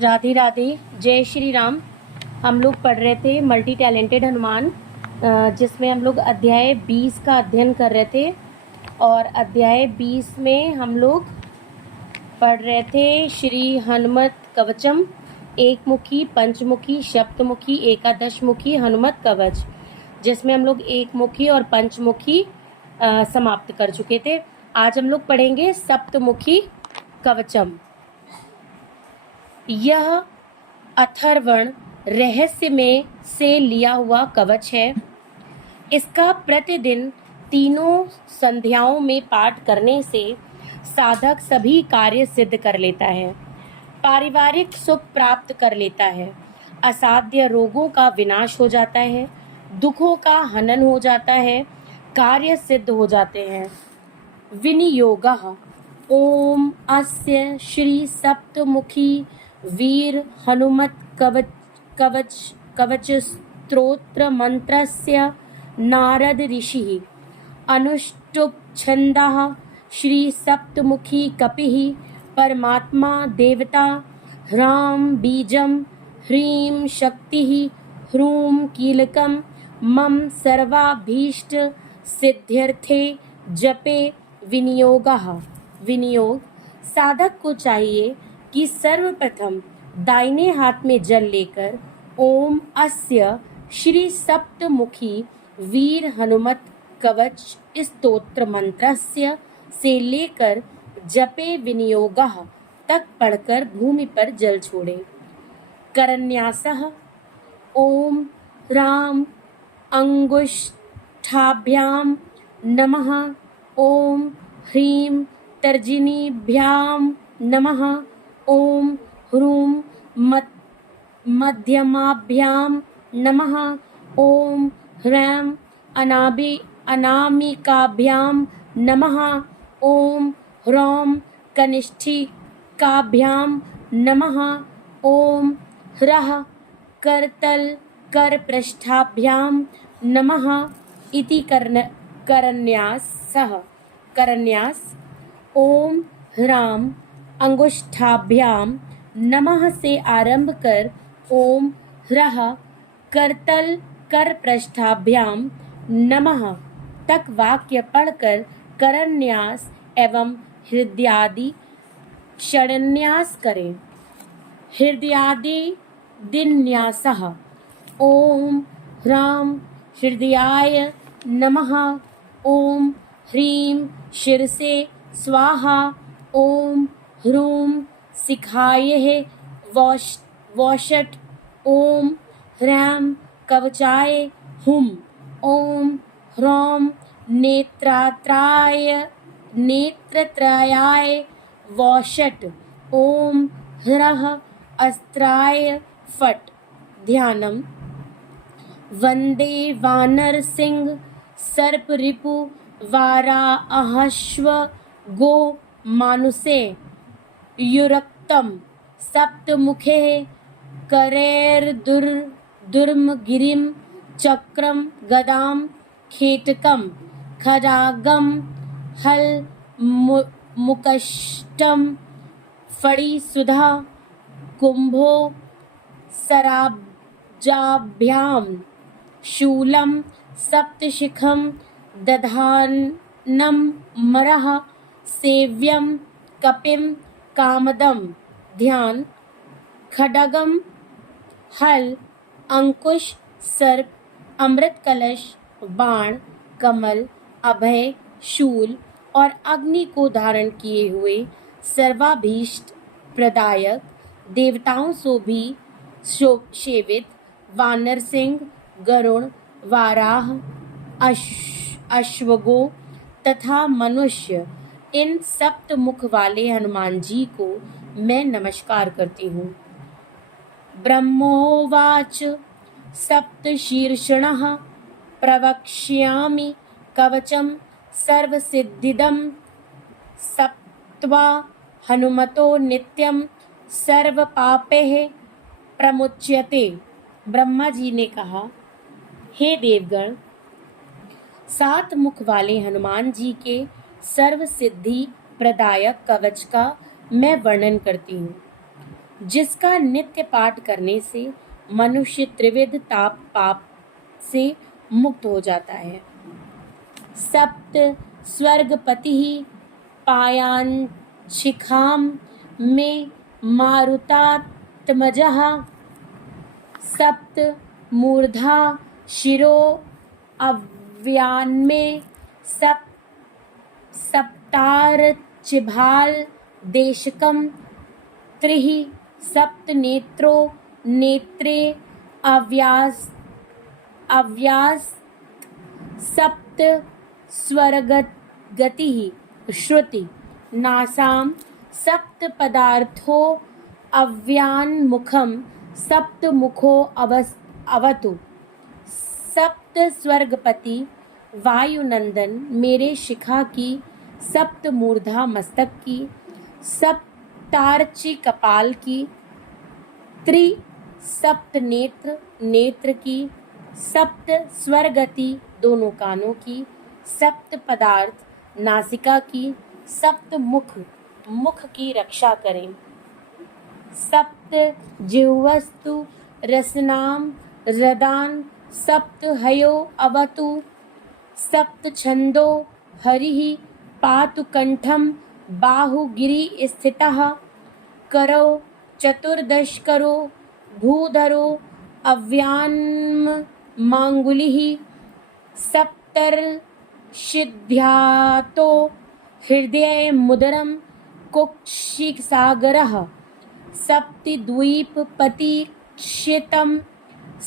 राधे राधे। जय श्री राम। हम लोग पढ़ रहे थे मल्टी टैलेंटेड हनुमान, जिसमें हम लोग अध्याय 20 का अध्ययन कर रहे थे। और अध्याय 20 में हम लोग पढ़ रहे थे श्री हनुमत कवचम, एक मुखी, पंचमुखी, सप्तमुखी, एकादशमुखी हनुमत कवच, जिसमें हम लोग एक मुखी और पंचमुखी समाप्त कर चुके थे। आज हम लोग पढ़ेंगे सप्तमुखी कवचम। यह अथर्वण रहस्य में से लिया हुआ कवच है। इसका प्रतिदिन तीनों संध्याओं में पाठ करने से साधक सभी कार्य सिद्ध कर लेता है, पारिवारिक सुख प्राप्त कर लेता है, असाध्य रोगों का विनाश हो जाता है, दुखों का हनन हो जाता है, कार्य सिद्ध हो जाते हैं। विनियोगः ओम अस्य श्री सप्तमुखी वीर हनुमत कवच स्तोत्र मंत्रस्य नारद ऋषिः अनुष्टुप् छन्दः श्री सप्तमुखी कपिः परमात्मा देवता ह्रां बीजं ह्रीं शक्तिः ह्रूं कीलकं मम सर्वाभीष्ट सिद्ध्यर्थे जपे विनियोग। साधक को चाहिए कि सर्वप्रथम दाहिने हाथ में जल लेकर ओम अस्य श्री सप्तमुखी वीर हनुमत कवच स्तोत्र मंत्रस्य से लेकर जपे विनियोगः तक पढ़कर भूमि पर जल छोड़े। करन्यासः ओम राम अंगुष्ठाभ्यां नमः, ओम ह्रीं तर्जनीभ्यां नमः, ओम ह्रूं मध्यमाभ्यां नमः, ओम ह्रैं अनामिकाभ्यां नमः, ओम ह्रौं कनिष्ठिकाभ्यां नमः, ओम ह्रः करतल करपृष्ठाभ्यां नमः इति करन्यास। ओम ह्रां अंगुष्ठाभ्यां नमः से आरंभ कर ओम ह्रः करतल करपृष्ठाभ्यां नमः तक वाक्य पढ़कर करन्यास एवं हृदयादि षडन्यास करें। हृदयादि दिन्यासः ओम ह्रां हृदयाय नमः, ओम ह्रीं शिरसे स्वाहा, ओम ह्रूं शिखायै वौषट, ओम ह्रैं कवचाय हुम, ओम ह्रौं नेत्रत्रयाय वौषट, ओम ह्रः अस्त्राय फट। ध्यानम् वंदे वानर सिंह सर्प रिपु वाराहश्व गो मानुषे युरक्तम सप्तमुखे करैर्दुर्म गिरिं चक्रम गदां खेटकम खड्गं हल मुकष्टम फड़ी सुधा कुंभो सराब्जाभ्यां शूलं सप्तशिखं दधानं मरः सेव्यं कपिं कामदं। ध्यान खड्गम हल अंकुश सर्प अमृत कलश बाण कमल अभय शूल और अग्नि को धारण किए हुए सर्वाभीष्ट प्रदायक देवताओं से भी सेवित वानर सिंह गरुण वाराह अश्वगो तथा मनुष्य, इन सप्तमुख वाले हनुमान जी को मैं नमस्कार करती हूँ। ब्रह्मोवाच सप्तशीर्षणः प्रवक्ष्यामि कवचम सर्वसिद्धिदं सप्त्वा हनुमतो नित्यं सर्वपापैः प्रमुच्यते। ब्रह्मा जी ने कहा, हे देवगण, 7 मुख वाले हनुमान जी के सर्व सिद्धि प्रदायक कवच का मैं वर्णन करती हूँ। जिसका नित्य पाठ करने से मनुष्य त्रिविध ताप पाप से मुक्त हो जाता है। सप्त स्वर्गपति पायांशिखाम में मारुतात्मजः सप्त मूर्धा शिरो अव्यान्मे सप्तार्चिभाल देशकम त्रिः सप्त नेत्रो नेत्रे अव्यास सप्त स्वरगतिः श्रुति नासाम सप्त पदार्थो अव्यान्मुखम सप्त मुखो अवतु सप्त स्वर्गपति वायुनंदन मेरे शिखा की सप्त मूर्धा मस्तक की सप्तार्ची कपाल की त्रि सप्त नेत्र नेत्र की सप्त स्वरगति दोनों कानों की सप्त पदार्थ नासिका की सप्त मुख मुख की रक्षा करें सप्त जिह्वस्तु रसनाम रदान सप्त हयो अवतु सप्त छंदो हरिः पातु कंठम बाहुगिरि स्थितः करो चतुर्दश करो भूधरो अव्यान्म मांगुलिः सप्तर्षिध्यातो हृदय मुदरम कुक्षिसागरः सप्तद्वीपपतिक्षितं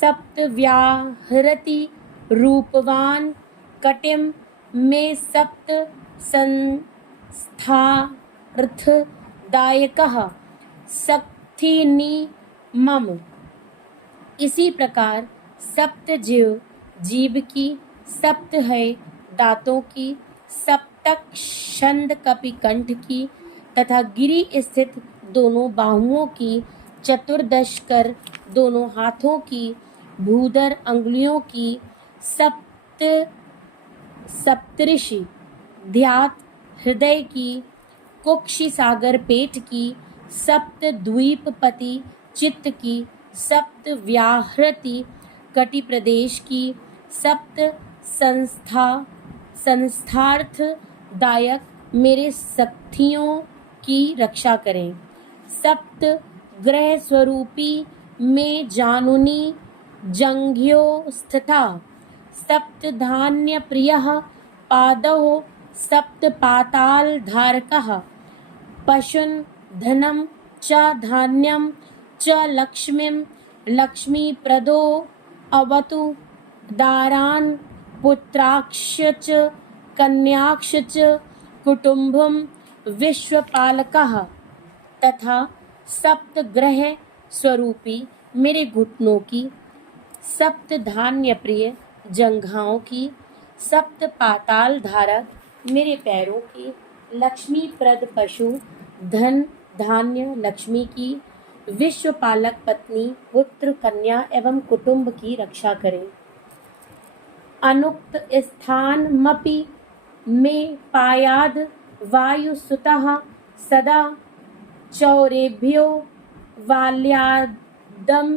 सप्तव्याहरति रूपवान कटिम में सप्त संस्थार्थदायकः शक्तिनी मम। इसी प्रकार सप्त जीव की सप्त है दांतों की सप्तक छंद कपि कंठ की तथा गिरि स्थित दोनों बाहुओं की चतुर्दश कर दोनों हाथों की भूधर अंगुलियों की सप्तऋषि ध्यात हृदय की कुक्षि सागर पेट की सप्त द्वीपपति चित्त की सप्त व्याहृति कटि प्रदेश की सप्त संस्थार्थदायक मेरे शक्तियों की रक्षा करें सप्त ग्रह स्वरूपी में जानुनी जंघ्यो स्थिता सप्त धान्य प्रियः पादौ सप्त पाताल धारकः पशुन धनम च धान्यम च लक्ष्मीं लक्ष्मीप्रदो अवतु दारान पुत्राक्ष च कन्याक्ष च कुटुंबम विश्वपालकः तथा सप्त ग्रह स्वरूपी मेरे घुटनों की सप्त धान्य प्रिय जंघाओं की सप्त पाताल धारक मेरे पैरों की लक्ष्मीप्रद पशु धन धान्य लक्ष्मी की विश्वपालक पत्नी पुत्र कन्या एवं कुटुंब की रक्षा करें अनुक्त स्थानमपि में पायाद वायुसुतः सदा चौरेभ्यो वाल्यादम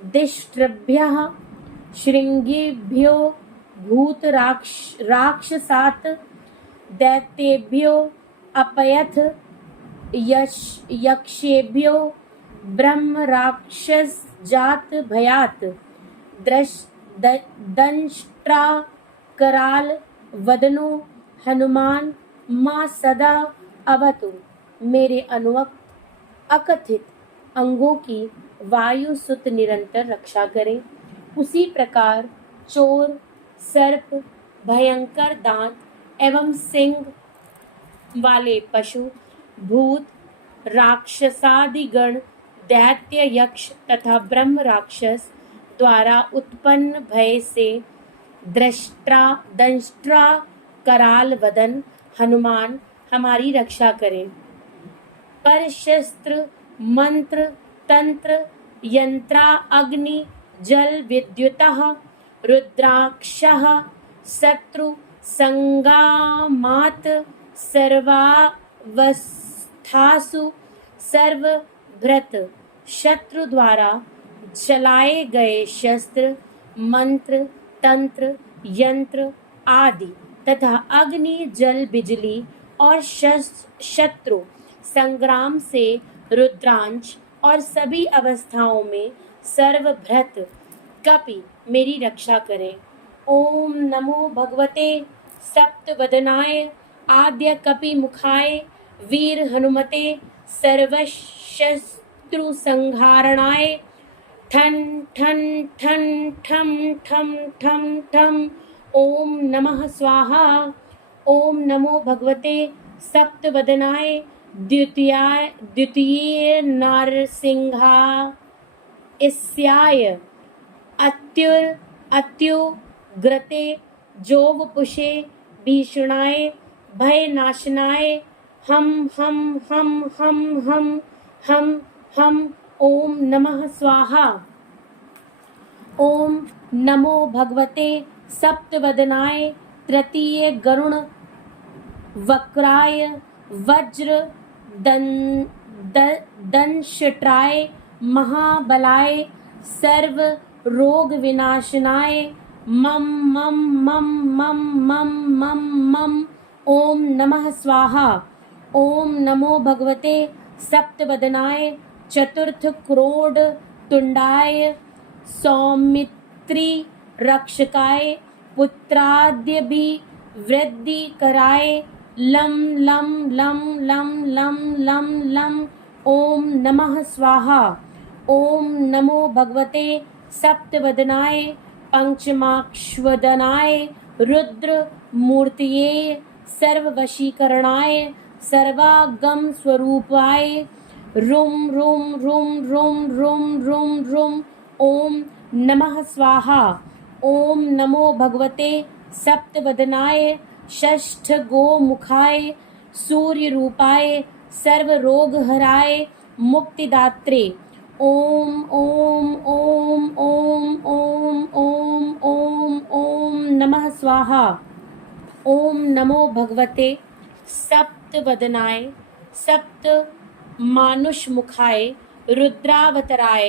दिष्ट्रभ्यः शृंगेभ्यो भूतराक्षसात् दैत्येभ्यो अपयथ यक्षेभ्यो ब्रह्म राक्षस जात भयात दंष्ट्रा कराल वदनो हनुमान माँ सदा अवतु मेरे अनुक्त अकथित अंगों की वायु सुत निरंतर रक्षा करें उसी प्रकार चोर सर्प भयंकर दांत एवं सिंह वाले पशु भूत राक्षसादिगण दैत्य यक्ष तथा ब्रह्म राक्षस द्वारा उत्पन्न भय से दंष्ट्रा कराल वदन हनुमान हमारी रक्षा करें पर शस्त्र मंत्र तंत्र यंत्रा अग्नि जल विद्युतः रुद्राक्षः शत्रु संगामात् सर्वावस्थासु सर्व भृत शत्रु द्वारा चलाए गए शस्त्र, मंत्र, तंत्र, यंत्र आदि तथा अग्नि, जल, बिजली और शत्रु संग्राम से रुद्रांश और सभी अवस्थाओं में सर्वभृत कपि मेरी रक्षा करे। ओम नमो भगवते सप्तवदनाय आद्य कपि मुखाय वीर हनुमते सर्वशत्रु संहारणाय ठन ठन ठन ठम ठम ठम ठम। ओम नमः स्वाहा। ओम नमो भगवते सप्तवदनाय द्वितीय नरसिंहा इस्याय अत्युग्रते जोगपुषे भीषणाय भयनाशनाय हम हम हम हम हम हम हम। ओम नमः स्वाहा। ओम नमो भगवते सप्तवदनाय तृतीय गरुण वक्राय वज्र दंशट्राय महाबलाय सर्व रोग विनाशनाय मम मम मम मम मम मम मम। ओम नमः स्वाहा। ओम नमो भगवते सप्तवदनाय चतुर्थ क्रोड तुंडाय सौमित्री रक्षकाय पुत्राद्य भी वृद्धि कराय लम लम लम लम लम लम लम। ओम नमः स्वाहा। ओम नमो भगवते सप्तवदनाय पंचमाक्षवदनाय रुद्र मूर्तये सर्ववशीकरणाय सर्वागम स्वरूपाय रुम रुम रुम रुम रुम रुम रुम। ओम नमः स्वाहा। ओम नमो भगवते सप्तवदनाय षष्ठ गोमुखाय सूर्य रूपाय सर्व रोग हराय मुक्तिदात्रे। ओम ओम ओम ओम ओम ओम ओम ओम नमः स्वाहा। ओम नमो भगवते सप्तवदनाय सप्त मानुष मुखाय रुद्रावतराय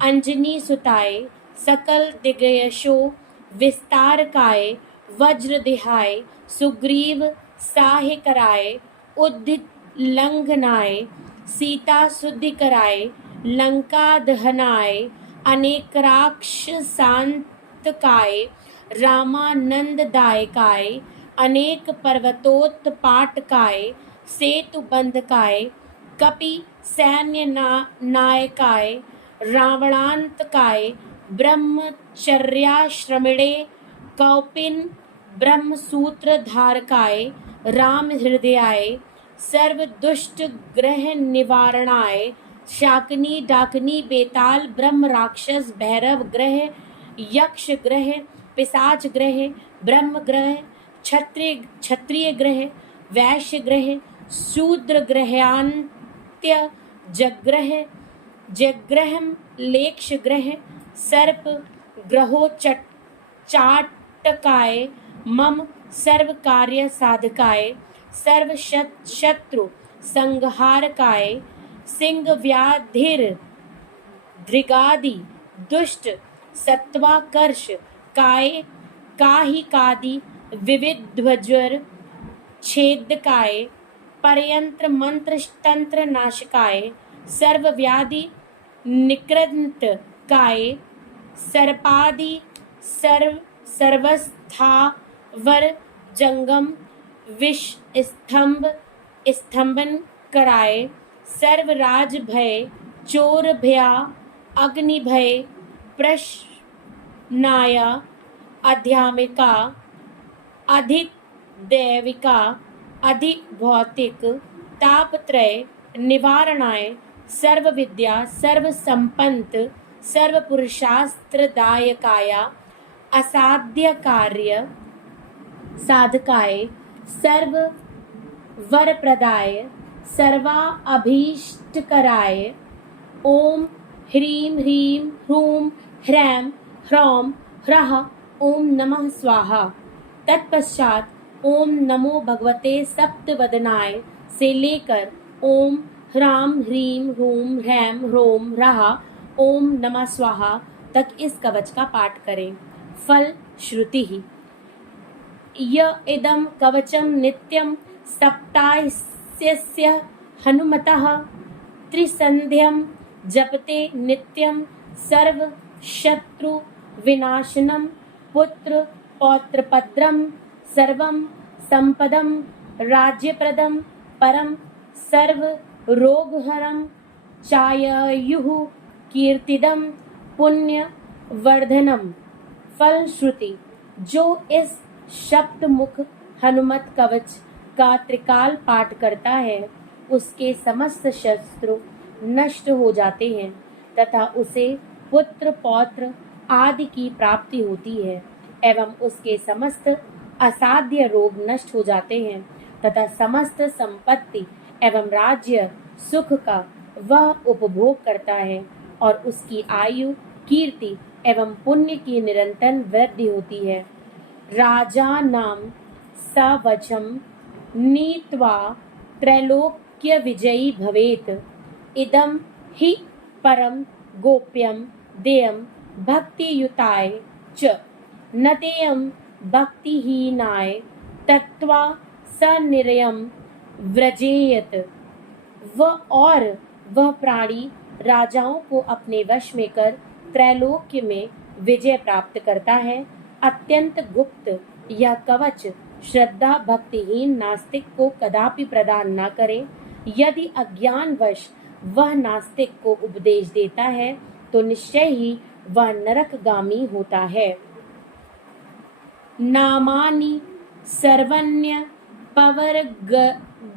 अंजनी सुताय सकल दिग्यशो विस्तारकाय वज्रदेहाय सुग्रीव साहिकराय उद्धित लंघनाय सीता शुद्धिकराय लंका दहनाय अनेकराक्ष शांतकाय रामानंददायकाय अनेक पर्वतोत्पाटकाय सेतु बंधकाय कपि सैन्य नायकाय रावणांतकाय ब्रह्मचर्याश्रमिणे कौपिन ब्रह्मसूत्र धारकाय राम हृदयाय सर्व दुष्ट ग्रह निवारणाय शाकनी डाकनी बेताल ब्रह्म राक्षस भैरव ग्रह यक्ष ग्रह पिशाच ग्रह ब्रह्म ग्रह क्षत्रिय ग्रह वैश्य ग्रह शूद्र ग्रहांत्य जग्रह लेक्ष ग्रह सर्प ग्रहो चाटकाय मम सर्व कार्य साधकाय सर्व शत्रु संहारकाय सिंह व्याधिर दृगादि दुष्ट सत्वाकर्ष काय काहिकादि विविध्वज्वर छेदकाय परयंत्र मंत्र तंत्र नाशकाय सर्व व्याधि निकृंतकाय सर्पादि सर्वस्थावर जंगम विष स्तंभन कराय सर्वराज भय चोर भया अग्नि भय प्रश्नाया अध्यामिका अधिक दैविका अधिक भौतिक तापत्रय निवारणाय सर्व विद्या सर्व संपन्त सर्व पुरुषास्त्रदायकाया असाध्य कार्य साधकाय सर्व वरप्रदाय सर्वा अभीष्टकराय ओम ह्रीं ह्रीं ह्रूं ह्रैं ह्रौं ह्रः ओम नमः स्वाहा। तत्पश्चात ओम नमो भगवते सप्तवदनाय से लेकर ओम ह्राम ह्रीम ह्रूम ह्रैम ह्रोम ह्राः ओम नमः स्वाहा तक इस कवच का पाठ करें। फल श्रुति ही य इदं कवचं नित्यं सप्ताहस्य हनुमतः त्रिसन्ध्यं जपते नित्यं सर्व शत्रु विनाशनं पुत्र पौत्रपद्रं सर्वं संपदं राज्यप्रदं परम सर्व रोगहरं चायुः कीर्तिदं पुण्य वर्धनम। फल श्रुति जो इस शब्द मुख हनुमत कवच का त्रिकाल पाठ करता है उसके समस्त शत्रु नष्ट हो जाते हैं तथा उसे पुत्र पौत्र आदि की प्राप्ति होती है एवं उसके समस्त असाध्य रोग नष्ट हो जाते हैं तथा समस्त संपत्ति एवं राज्य सुख का वह उपभोग करता है और उसकी आयु कीर्ति एवं पुण्य की निरंतर वृद्धि होती है। राजा नाम सवचम नीत्वा त्रैलोक्य विजयी भवेत इदम हि परम गोप्यम देयम भक्तियुताय च न देयम भक्तिहीनाय तत्वा सनिरयम व्रजेयत। वह प्राणी राजाओं को अपने वश में कर त्रैलोक्य में विजय प्राप्त करता है। अत्यंत गुप्त यह कवच श्रद्धा भक्तिहीन नास्तिक को कदापि प्रदान न करे। यदि अज्ञानवश वह नास्तिक को उपदेश देता है तो निश्चय ही वह नरकगामी होता है। नामानि सर्वण्य पवर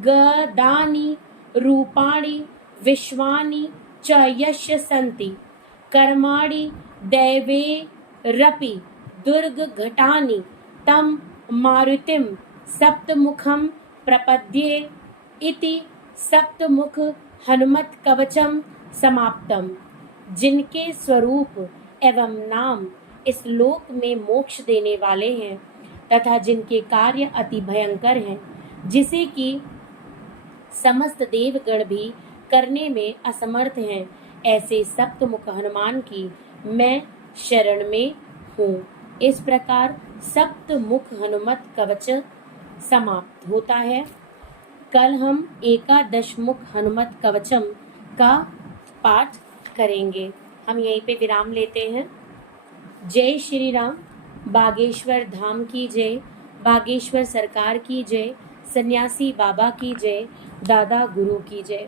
गदानि रूपाणि विश्वानि च यस्य सन्ति कर्माणि दैवे रपि दुर्घटानि तम मारुतिम सप्तमुखम प्रपद्ये इति सप्तमुख हनुमत कवचम समाप्तम। जिनके स्वरूप एवं नाम इस लोक में मोक्ष देने वाले हैं तथा जिनके कार्य अति भयंकर हैं जिसे कि समस्त देवगण भी करने में असमर्थ हैं, ऐसे सप्तमुख हनुमान की मैं शरण में हूँ। इस प्रकार सप्तमुख हनुमत कवच समाप्त होता है। कल हम एकादश मुख हनुमत कवचम का पाठ करेंगे। हम यहीं पे विराम लेते हैं। जय श्री राम। बागेश्वर धाम की जय, बागेश्वर सरकार की जय, सन्यासी बाबा की जय, दादा गुरु की जय।